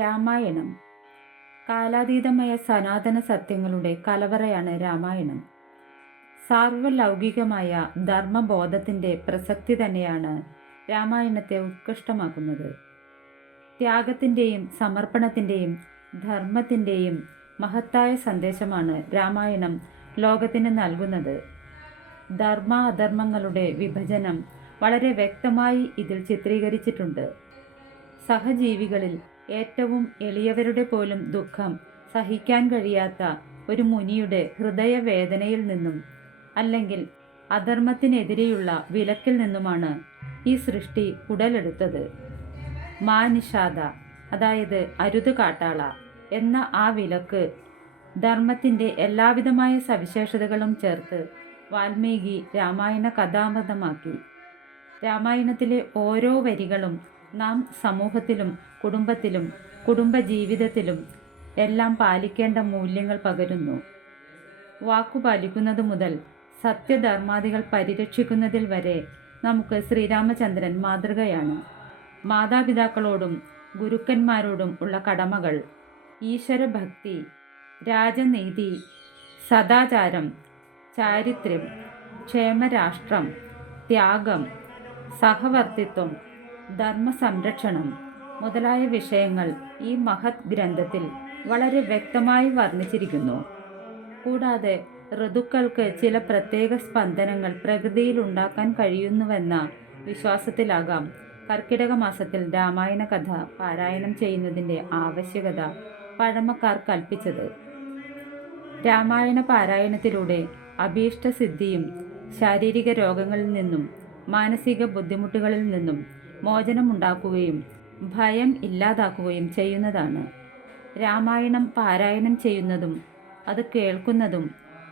രാമായണം കാലാതീതമായ സനാതന സത്യങ്ങളുടെ കലവറയാണ് രാമായണം. സാർവലൗകികമായ ധർമ്മബോധത്തിൻ്റെ പ്രസക്തി തന്നെയാണ് രാമായണത്തെ ഉത്കൃഷ്ടമാക്കുന്നത്. ത്യാഗത്തിൻ്റെയും സമർപ്പണത്തിൻ്റെയും ധർമ്മത്തിൻ്റെയും മഹത്തായ സന്ദേശമാണ് രാമായണം ലോകത്തിന് നൽകുന്നത്. ധർമ്മ അധർമ്മങ്ങളുടെ വിഭജനം വളരെ വ്യക്തമായി ഇതിൽ ചിത്രീകരിച്ചിട്ടുണ്ട്. സഹജീവികളിൽ ഏറ്റവും എളിയവരുടെ പോലും ദുഃഖം സഹിക്കാൻ കഴിയാത്ത ഒരു മുനിയുടെ ഹൃദയവേദനയിൽ നിന്നും അല്ലെങ്കിൽ അധർമ്മത്തിനെതിരെയുള്ള വിലക്കിൽ നിന്നുമാണ് ഈ സൃഷ്ടി ഉടലെടുത്തത്. മാനിഷാദ, അതായത് അരുത് കാട്ടാള എന്ന ആ വിലക്ക് ധർമ്മത്തിൻ്റെ എല്ലാവിധമായ സവിശേഷതകളും ചേർത്ത് വാൽമീകി രാമായണ കഥാമൃതമാക്കി. രാമായണത്തിലെ ഓരോ വരികളും നാം സമൂഹത്തിലും കുടുംബത്തിലും കുടുംബജീവിതത്തിലും എല്ലാം പാലിക്കേണ്ട മൂല്യങ്ങൾ പകരുന്നു. വാക്കുപാലിക്കുന്നത് മുതൽ സത്യധർമാദികൾ പരിരക്ഷിക്കുന്നതിൽ വരെ നമുക്ക് ശ്രീരാമചന്ദ്രൻ മാതൃകയാണ്. മാതാപിതാക്കളോടും ഗുരുക്കന്മാരോടും ഉള്ള കടമകൾ, ഈശ്വരഭക്തി, രാജനീതി, സദാചാരം, ചാരിത്ര്യം, ക്ഷേമരാഷ്ട്രം, ത്യാഗം, സഹവർത്തിത്വം, ധർമ്മസംരക്ഷണം മുതലായ വിഷയങ്ങൾ ഈ മഹത് ഗ്രന്ഥത്തിൽ വളരെ വ്യക്തമായി വർണ്ണിച്ചിരിക്കുന്നു. കൂടാതെ ഋതുക്കൾക്ക് ചില പ്രത്യേക സ്പന്ദനങ്ങൾ പ്രകൃതിയിൽ ഉണ്ടാക്കാൻ കഴിയുന്നുവെന്ന വിശ്വാസത്തിലാകാം കർക്കിടക മാസത്തിൽ രാമായണ കഥ പാരായണം ചെയ്യുന്നതിൻ്റെ ആവശ്യകത പഴമക്കാർ കൽപ്പിച്ചത്. രാമായണ പാരായണത്തിലൂടെ അഭീഷ്ടസിദ്ധിയും ശാരീരിക രോഗങ്ങളിൽ നിന്നും മാനസിക ബുദ്ധിമുട്ടുകളിൽ നിന്നും മോചനമുണ്ടാക്കുകയും ഭയം ഇല്ലാതാക്കുകയും ചെയ്യുന്നതാണ്. രാമായണം പാരായണം ചെയ്യുന്നതും അത് കേൾക്കുന്നതും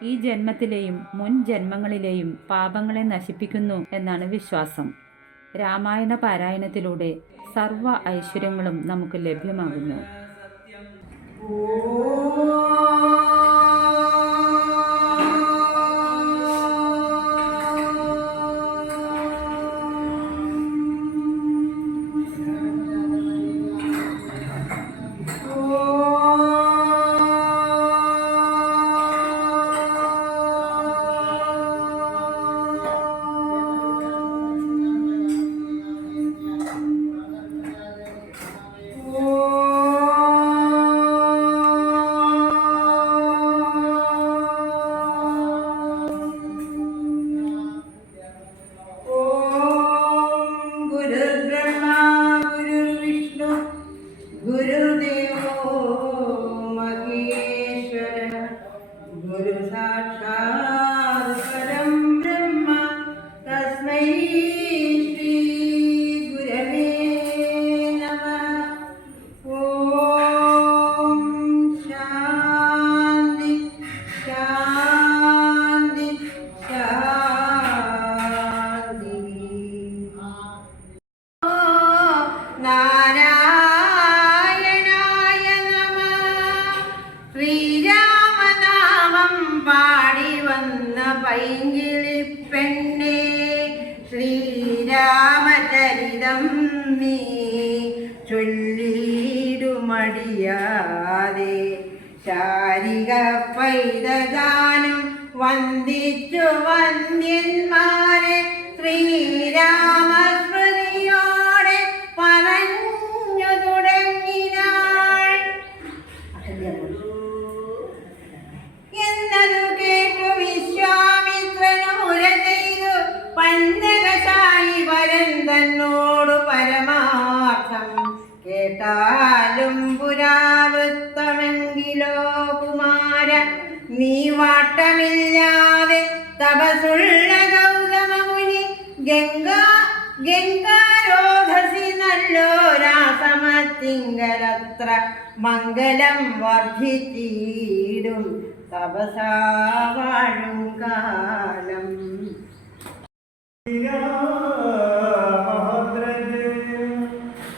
ഈ ജന്മത്തിലെയും മുൻ ജന്മങ്ങളിലെയും പാപങ്ങളെ നശിപ്പിക്കുന്നു എന്നാണ് വിശ്വാസം. രാമായണ പാരായണത്തിലൂടെ സർവ്വ ഐശ്വര്യങ്ങളും നമുക്ക് ലഭ്യമാകുന്നു. പൈങ്കിളിപ്പെണ്ണേ ശ്രീരാമചരിതം നീ ചൊല്ലിടുമടിയാതെ ശാരിക പൈതദാനം വന്ദിച്ചു വന്ദ്യന്മാരെ ശ്രീരാമസ്മൃതിയോടെ പറഞ്ഞു തുടങ്ങിനാൾ. എന്നതു കേട്ടു വിശ്വാമിത്രനുര ചെയ്തു പന്നകശായി വരൻ തന്നോടു പരമാർത്ഥം കേട്ടാലും പുരാവൃത്തമെങ്കിലോ കുമാര നീ വാട്ടമില്ലാതെ തപസുള്ള ഗൗതമമുനി ഗംഗാരോധസി നല്ലോരാസമത്തിങ്കലത്ര മംഗലം വർദ്ധിച്ചിടും തപസാ വാഴും കാലം.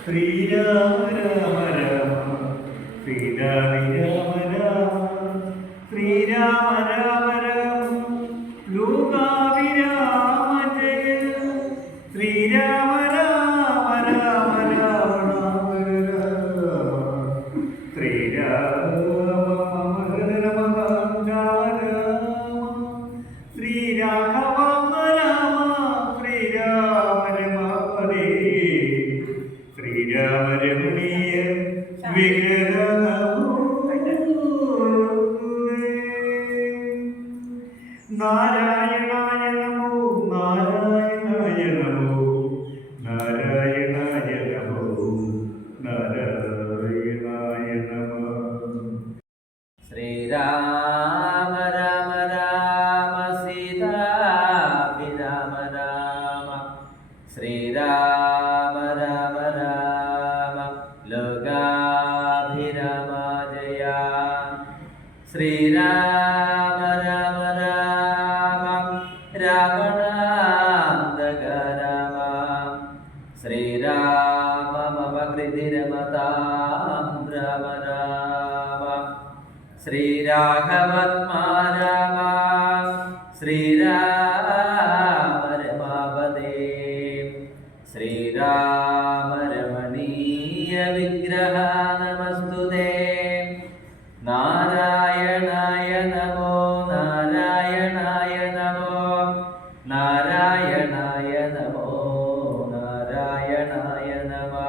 ശ്രീരാമ രാമ രാമ ശ്രീരാമ രാമ ശ്രീരാമ രാമ രാമ ലോകാഭിരാമ ജയ ശ്രീരാമ രാമ രാമ രാമ കമനീയ വിഗ്രഹമോ നാരായണായ നമോ നാരായണായ നമോ നാരായണായ നമോ നാരായണായ നമോ. ശ്രീരാമ രാമ രാമ സീതാഭിരാമ രാമ ശ്രീരാമ രാമ രാമ ലോകാഭിരാമ ജയ ശ്രീരാമ രാമ രാമ രാവണാന്തക രാമ ശ്രീരാമ മമ കൃതിരമതാം രാമ രാമ ശ്രീരാഘവത്മാ രാമ ശ്രീരാമ രമാപദേ ശ്രീരാമ രമണീയ വിഗ്രഹ നമസ്തുതേ നാരായണായ നമോ നാരായണായ നമോ നാരായണായ നമോ നാരായണായ നമഃ.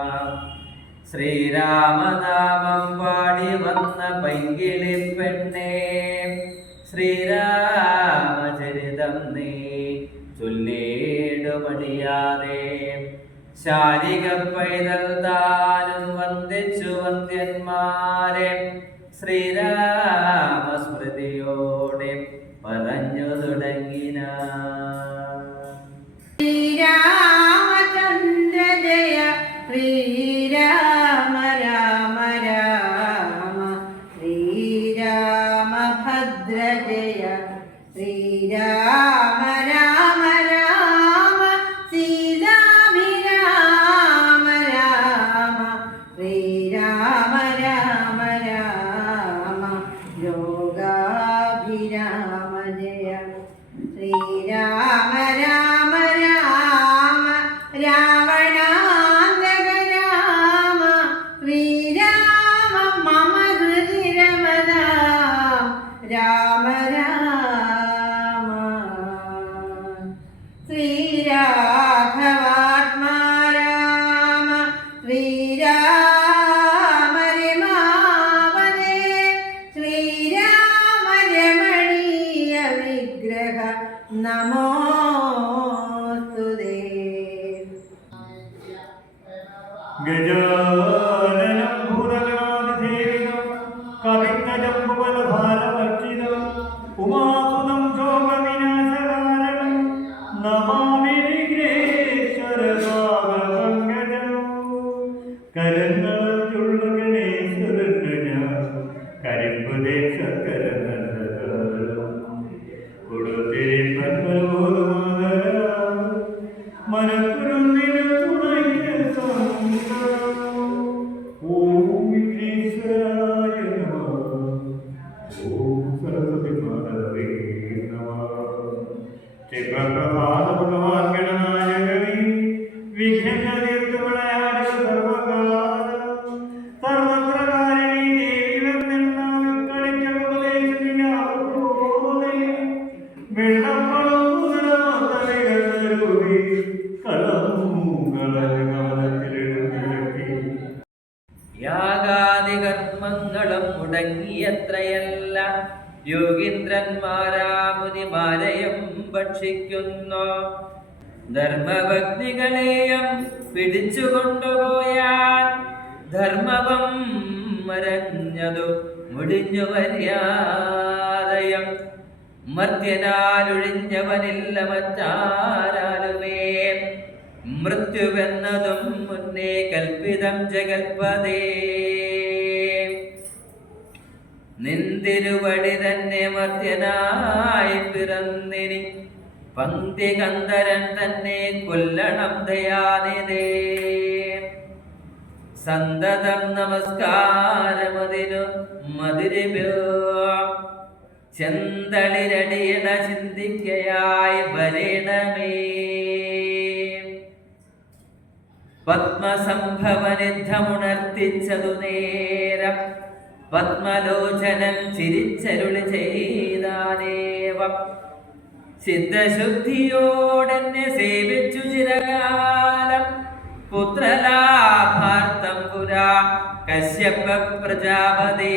ശ്രീരാമനാമം പാടി വന്ന പൈങ്കിളി പെണ്ണേ ശ്രീരാമചരിതം നീ ചൊല്ലേടുമടിയാതെ ശാരിക പൈതൽ താനും വന്ദിച്ചു വന്ദ്യന്മാരെ ശ്രീരാമസ്മൃതിയോടെ പറഞ്ഞു തുടങ്ങിന. ശ്രീരാമചന്ദ്ര ജയ ശ്രീരാമ രാമ രാമ ശ്രീരാമഭദ്ര ജയ ശ്രീരാമ രാമ രാമ സീതാഭിരാമ രാമ ശ്രീരാമ രാമ രാമ യോഗാഭിരാമ ജയ ശ്രീരാമ രാമ രാമ രാവണാന്തക രാമ ശ്രീരാമ മമ ഹൃദി രമതാം രാമ രാമ ശ്രീരാഘവാത്മാ രാമ ശ്രീരാമ രമാപദേ ശ്രീരാമ രമണീയ വിഗ്രഹ നമോസ്തുതേ. ഗജാനനം ഭൂതഗണാധിദേവിനം കവിജ്ഞജംബുബലഭാരവർജിതം ഉമാസുതം ശോകവിനാശകാരണം നമാമി വിഘ്നേശ്വരപാദപങ്കജം. കരങ്ങളുള്ള ഗണേശ്വരന് ഞാൻ കരിമ്പ് ദേശക്കരനന്ദകാരം കൊടുത്തിരി പത്മബോധമാതരാം മനക്കുരുന്നിന് തുണയ്ക്ക് സന്തതം. ഓം വിഘ്നേശ്വരായ നമഃ. ഓം സരസ്വതി മാതാവേ നമഃ. ചിത്രപ്രസാദ ഭഗവാൻ ഗണനായകനേ വിഘ്നതീർത്തുകളയായ സർവകാലം സർവത്രകാരിണീ ദേവി വന്നെല്ലാം കളിച്ചുപദേശിക്കുന്ന പോലെ വെള്ളപ്പളം കുതിരമാതരൂപി കലമുകളകവലത്തിലെഴുന്നേൽപ്പി. യാഗാദി കർമ്മങ്ങളും മുടങ്ങിയത്രയല്ല യോഗീന്ദ്രന്മാരാമുനിമാരെയും ഭക്ഷിക്കുന്നു. ധർമ്മഭക്തികളെയും പിടിച്ചുകൊണ്ടുപോയാൽ ധർമ്മവും മരഞ്ഞതു മുടിഞ്ഞു മര്യാദയും മർത്യനാലൊഴിഞ്ഞവനില്ല മറ്റാരാലുമേ മൃത്യുവെന്നതും മുന്നേ കൽപ്പിതം ജഗൽപദേ. നിന്തിരുവടി തന്നെ മർത്യനായി പിറന്നിനി പങ്ക്തി കന്ദരൻ തന്നെ കൊല്ലണം ദയാനിധേ. സന്തതം നമസ്കാരമതിനു മധുരഭ്യോ ചെന്തളിരടിയണ ചിന്തിക്കയായി വരണമേ. പത്മസംഭവനിദ്ധമുണർത്തിച്ചതു നേരം പത്മലോചനൻ ചിരിച്ചരുളി ചെയ്താനേവം. സിദ്ധശുദ്ധിയോടെന്നെ സേവിച്ചു ചിരകാലം പുത്രലാഭാർത്ഥം പുരാ കശ്യപ പ്രജാപതി